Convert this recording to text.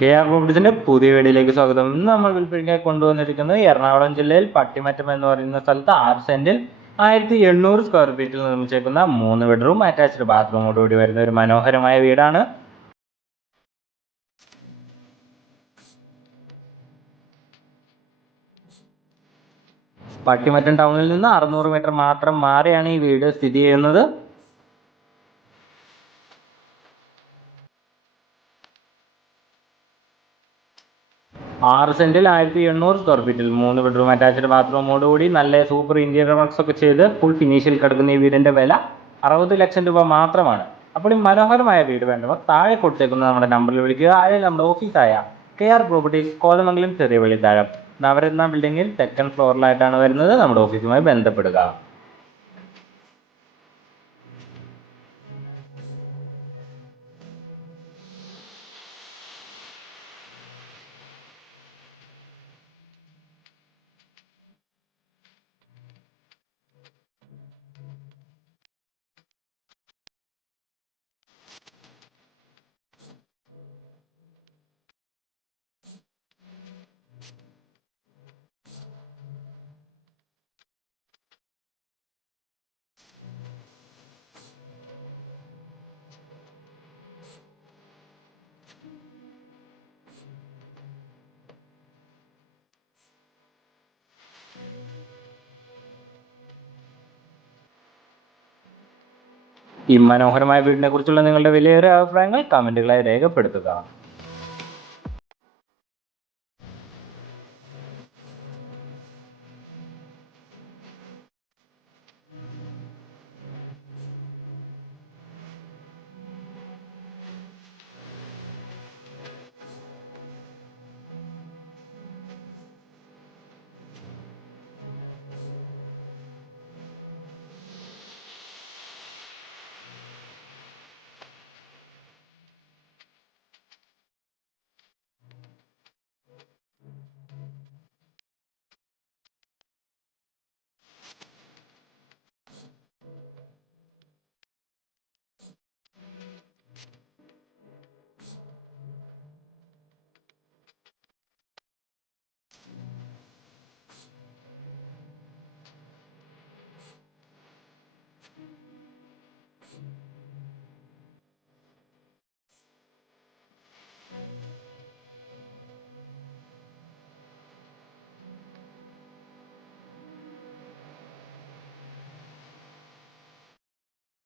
K R പ്രോപ്പർട്ടീസിന്റെ പുതിയ വീഡിയോയിലേക്ക് സ്വാഗതം. ഇന്ന് നമ്മൾ വിൽപ്പനയ്ക്കായി കൊണ്ടുവന്നിരിക്കുന്നത് എറണാകുളം ജില്ലയിൽ പട്ടിമറ്റം എന്ന് പറയുന്ന സ്ഥലത്ത് 6 സെന്റിൽ 1800 സ്ക്വയർ ഫീറ്റിൽ നിർമ്മിച്ചേക്കുന്ന 3 ബെഡ്റൂം അറ്റാച്ച്ഡ് ബാത്റൂമോടുകൂടി വരുന്ന ഒരു മനോഹരമായ വീടാണ്. പട്ടിമറ്റം ടൗണിൽ നിന്ന് 600 മീറ്റർ മാത്രം മാറിയാണ് ഈ വീട് സ്ഥിതി ചെയ്യുന്നത്. 6 സെന്റിൽ 1800 സ്ക്വയർ ഫീറ്റിൽ 3 ബെഡ്റൂം അറ്റാച്ച്ഡ് ബാത്റൂമോടുകൂടി നല്ല സൂപ്പർ ഇന്റീരിയർ വർക്ക്സ് ഒക്കെ ചെയ്ത് ഫുൾ ഫിനിഷിൽ കിടക്കുന്ന ഈ വീടിന്റെ വില 60 ലക്ഷം രൂപ മാത്രമാണ്. അപ്പോൾ ഈ മനോഹരമായ വീട് വേണ്ടവർ താഴെ കൊടുത്തേക്കുന്ന നമ്മുടെ നമ്പറിൽ വിളിക്കുക. അതിൽ നമ്മുടെ ഓഫീസായ കെ ആർ പ്രോപ്പർട്ടീസ് കോതമംഗലം ചെറിയ വെള്ളിത്താഴം നവരത്ന ബിൽഡിംഗിൽ സെക്കൻഡ് ഫ്ലോറിലായിട്ടാണ് വരുന്നത്. നമ്മുടെ ഓഫീസുമായി ബന്ധപ്പെടുക. ഈ മനോഹരമായ വീടിനെ കുറിച്ചുള്ള നിങ്ങളുടെ വിലയേറിയ അഭിപ്രായങ്ങൾ കമന്റുകളായി രേഖപ്പെടുത്തുക.